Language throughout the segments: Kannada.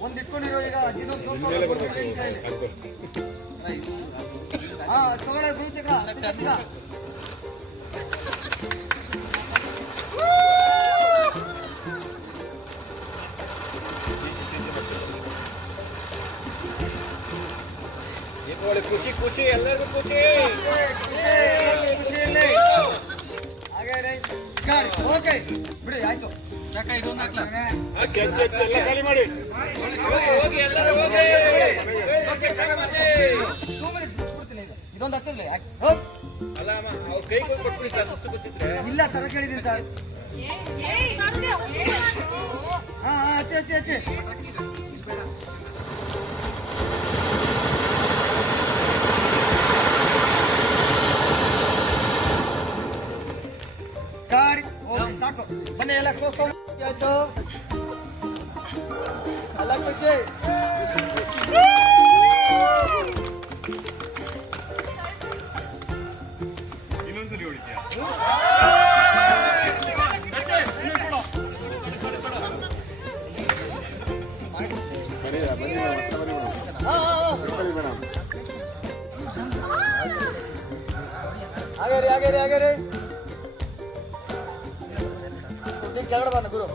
ಒಂದು ಇಟ್ಕೊಂಡಿರೋ ಈಗ ತಗೊಳ್ಳೆ ಖುಷಿ ಖುಷಿ ಎಲ್ಲರಿಗೂ ಖುಷಿ ಓಕೆ ಬಿಡಿ ಆಯ್ತು ಚಕ ಇದೊಂದು ಹಾಕ್ಲ ಖಾಲಿ ಮಾಡಿ ಇದೊಂದು ಹಚ್ಚಲ್ಲ ಕೈ ಕೊಟ್ಬಿಡಿ ಸರ್ ಅಷ್ಟು ಗೊತ್ತಿದ್ರೆ ಇಲ್ಲ ತರ ಕೇಳಿದ್ದೀನಿ ಸರ್ ಹಾ ಹಚ್ಚಿ ಹಚ್ಚಿ ಹಚ್ಚಿ ಸಾಕು ಬನ್ನಿ ಎಲ್ಲ ಆಯ್ತು ಎಲ್ಲ ಖುಷಿ ಇನ್ನೊಂದ್ಸಲಿ ಹೊಡಿತೀಯ ಹಾಗೆ ಕೆಳಗಡೆ ಬಂದ ಗುರು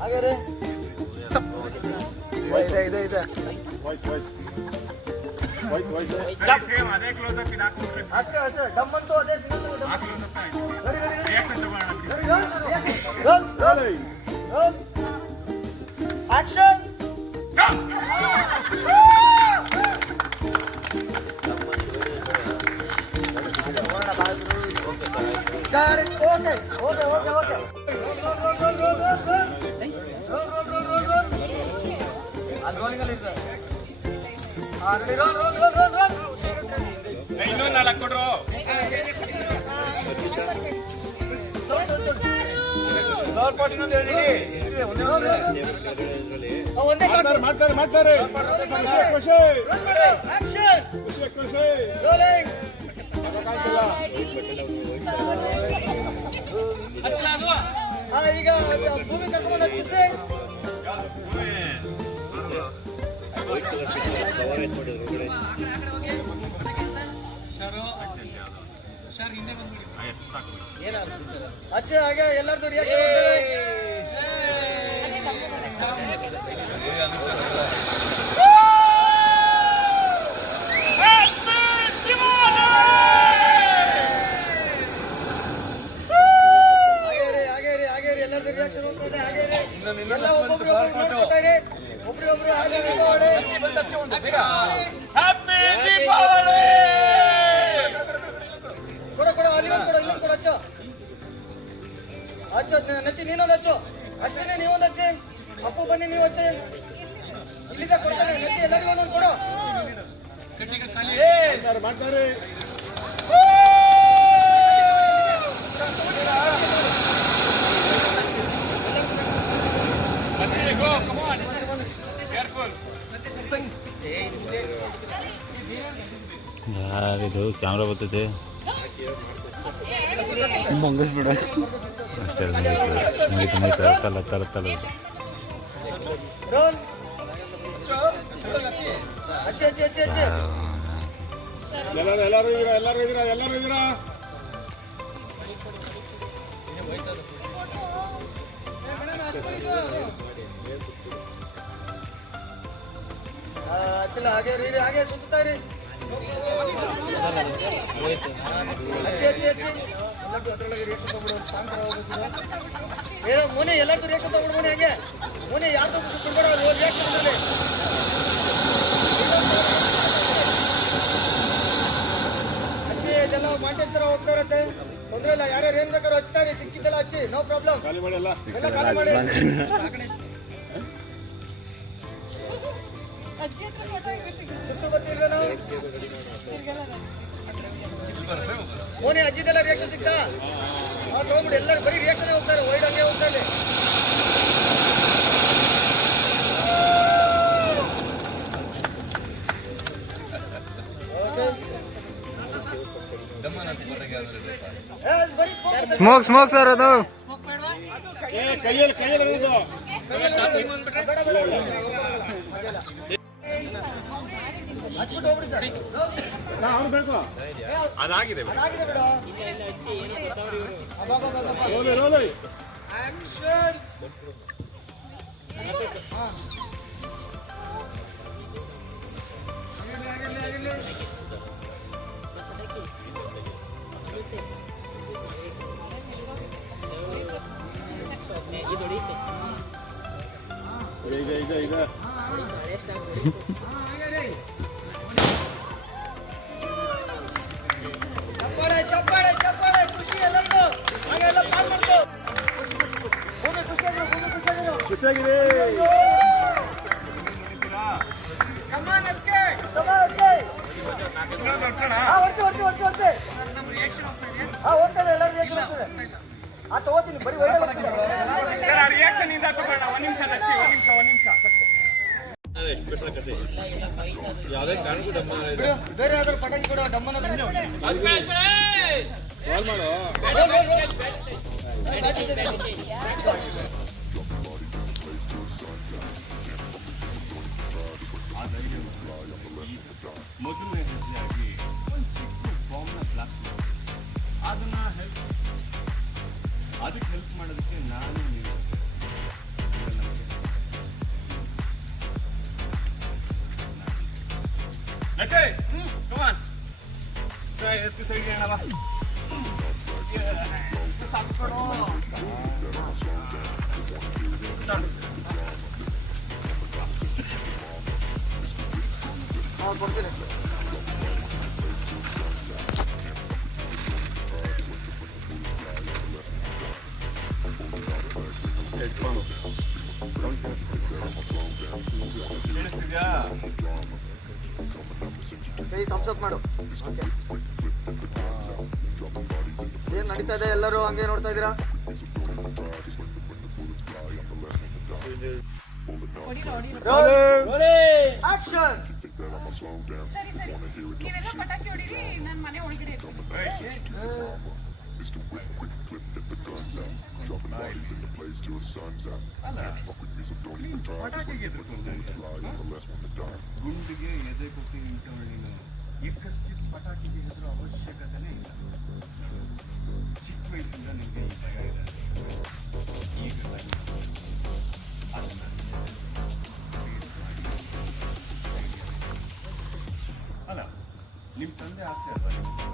ಹಾಗೆ ಅಷ್ಟೇ ಅಷ್ಟೇ ಡಮ್ಮಂತೂ ಅದೇ action Got it. Okay. I'm rolling a little. Roll. ಇನ್ನೂ 4 ಕೊಡ್ರು ಮಾಡ್ತಾರೆ ಖುಷಿ ಈಗ ಭೂಮಿ ಕರ್ಕೊಂಡು ಖುಷಿ ಅಚ್ಚೆ ಹಾಗೆ ಎಲ್ಲರದು ಒಬ್ರು ಕೊಡ ಅಲ್ಲಿ ಇಲ್ಲೊಂದು ಕೊಡ ಹಚ್ಚು ನಚ್ಚಿ ನೀನೊಂದು ಹಚ್ಚು ಅಷ್ಟೇ ನೀವೊಂದು ಹಚ್ಚಿ ಅಪ್ಪು ಬನ್ನಿ ನೀವು ಹಚ್ಚಿ ಇಲ್ಲಿಂದ ಕೊಡ್ತಾನೆ ನಚ್ಚಿ ಎಲ್ಲರಿಗೂ ಒಂದೊಂದು ಕೊಡು ಮಾಡ್ತಾರೆ ಯಾರಿದು ಕ್ಯಾಮ್ರಾ ಬರ್ತೈತೆ ಮಂಗಿಸ್ಬಿಡ ಅಷ್ಟೇ ಮುಗೀತು ತಲ್ಲ ಎಲ್ಲರೂ ಇದ್ದೀರಾ ಹಾಗೆ ಸುತ್ತಾ ಇರಿ ಮೊನ್ನೆ ಎಲ್ಲರೂ ರೇಖೆ ತಗೊಂಡು ಮೊನ್ನೆ ಹಂಗೆ ಮೊನ್ನೆ ಯಾರು ಕುತ್ಕೊಂಡ್ಬೇಡ ಹಚ್ಚಿ ಇದೆಲ್ಲ ಮಾಂಟೇಶ್ವರ ಹೋಗ್ತಾ ಇರತ್ತೆ ತೊಂದ್ರೆ ಇಲ್ಲ ಯಾರ್ಯಾರು ಏನ್ ಬೇಕಾದ್ರೂ ಹಚ್ತಾರೆ ಸಿಕ್ಕಿದ್ದೆಲ್ಲ ಹಚ್ಚಿ ನೋ ಪ್ರಾಬ್ಲಮ್ ಎಲ್ಲ ಖಾಲಿ ಮಾಡಿ ಸುತ್ತು ಬರ್ತಿಲ್ಲ ನಾವು ಮೋನಿ ಅಜ್ಜಿದೆಲ್ಲ ರಿಯಾಕ್ಷನ್ ಸಿಗ್ತಾ ತಗೊಂಡ್ಬಿಡಿ ಎಲ್ಲರೂ ಬರೀ ರಿಯಾಕ್ಷನ್ ಹೋಗ್ತಾರೆ ವೈಡ್ ಹಂಗೆ ಹೋಗ್ತಾರೆ ಬರೀ smoke ಸ್ಮೋಕ್ ಸ್ಮೋಕ್ ಸರ್ ಅದು ಬೇಡವಾ? ಕೈಯಲ್ಲಿ ಹಚ್ಬಿಟ್ಟು ಹೋಗ್ಬಿಡಿ ಸರ್. ಅವ್ನು ಬೇಕು ಅದಾಗಿದೆ ಅದಾಗಿದೆ ಬಿಡು. ಅಬ್ಬಬ್ಬಬ್ಬಬ್ಬ. ರೋಲಿ ಈಗ ಚಪ್ಪಾಳೆ ಚಪ್ಪಾಳೆ ಚಪ್ಪಾಳೆ ಖುಷಿ ಎಲ್ಲರಿಗೂ ಹಾಗೆಲ್ಲ ಪಾಲ್ ಮಾಡ್ತು. ಭೂಮಿ ಖುಷಿಯಾಗಿರು. ಖುಷಿಯಾಗಿದೆ Come on, escape. ಹಾ, ಹೊರ್ಸೆ. ಹಾ, ಹೋಗ್ತದೆ, ಎಲ್ಲರೂ reaction ಆಗ್ತದೆ. ಆ, ತಗೋತೀನಿ, ಬರೀ ಒಳ್ಳೆ ಹೋಗ್ತದೆ. ರಿಯಾಕ್ಷನ್ ಇಂದ ತಗೋಣ. ಒಂದ್ ನಿಮಿಷ ಯಾವುದೇ ಕಾರಣಕ್ಕೂ ಡಮ್ಮ ಬಿಡು, ಬೇರೆ ಯಾವ್ದಾದ್ರು ಪಟಾಕಿ ಕೊಡು, ಡಮ್ಮನ ತಂದು. ಕಾಲ್ ಮಾಡು ಮೊದಲನೇ ಹೆಜ್ಜೆಯಾಗಿ ಒಂದು ಚಿಕ್ಕ ಬಾಂಬ್ನ ಬ್ಲಾಸ್ಟ್ ಮಾಡಿ ಅದನ್ನ ಅದಕ್ಕೆ ಹೆಲ್ಪ್ ಮಾಡೋದಕ್ಕೆ ನಾನು ನೀವು ಹಾ, ಕೊಡ್ತೀನಿ. ಕೇಳಿಸ್ತಿದ್ಯಾ? ಕೈ thumbs up ಮಾಡು. Okay. ಏನ್ ನಡೀತಾ ಇದೆ, ಎಲ್ಲರೂ ಹಂಗೆ ನೋಡ್ತಾ ಇದ್ದೀರಾ? Action. ಸರಿ ನೀವೆಲ್ಲ ಪಟಾಕಿ ಹೊಡೀರಿ, ನನ್ನ ಮನೆ ಒಳಗಡೆ ಇರ್ತೀನಿ. ಪಟಾಕಿಗೆ ಗುಂಡಿಗೆ ಎದೆ ಕೊಟ್ಟು ನಿಂತವಳು ನೀನು. ಇದಕ್ಕಷ್ಟು ಪಟಾಕಿಗೆ ಹೆದರೋ ಅವಶ್ಯಕತೆನೇ ಇಲ್ಲ. ಚಿಕ್ಕ ವಯಸ್ಸಿಂದ ನಿಮಗೆ ಈ ಭಯ ಇದೆ. ಈಗ ಅದನ್ನ ಅಲ್ಲ, ನಿಮ್ಮ ತಂದೆ ಆಸೆ ಅಲ್ವಾ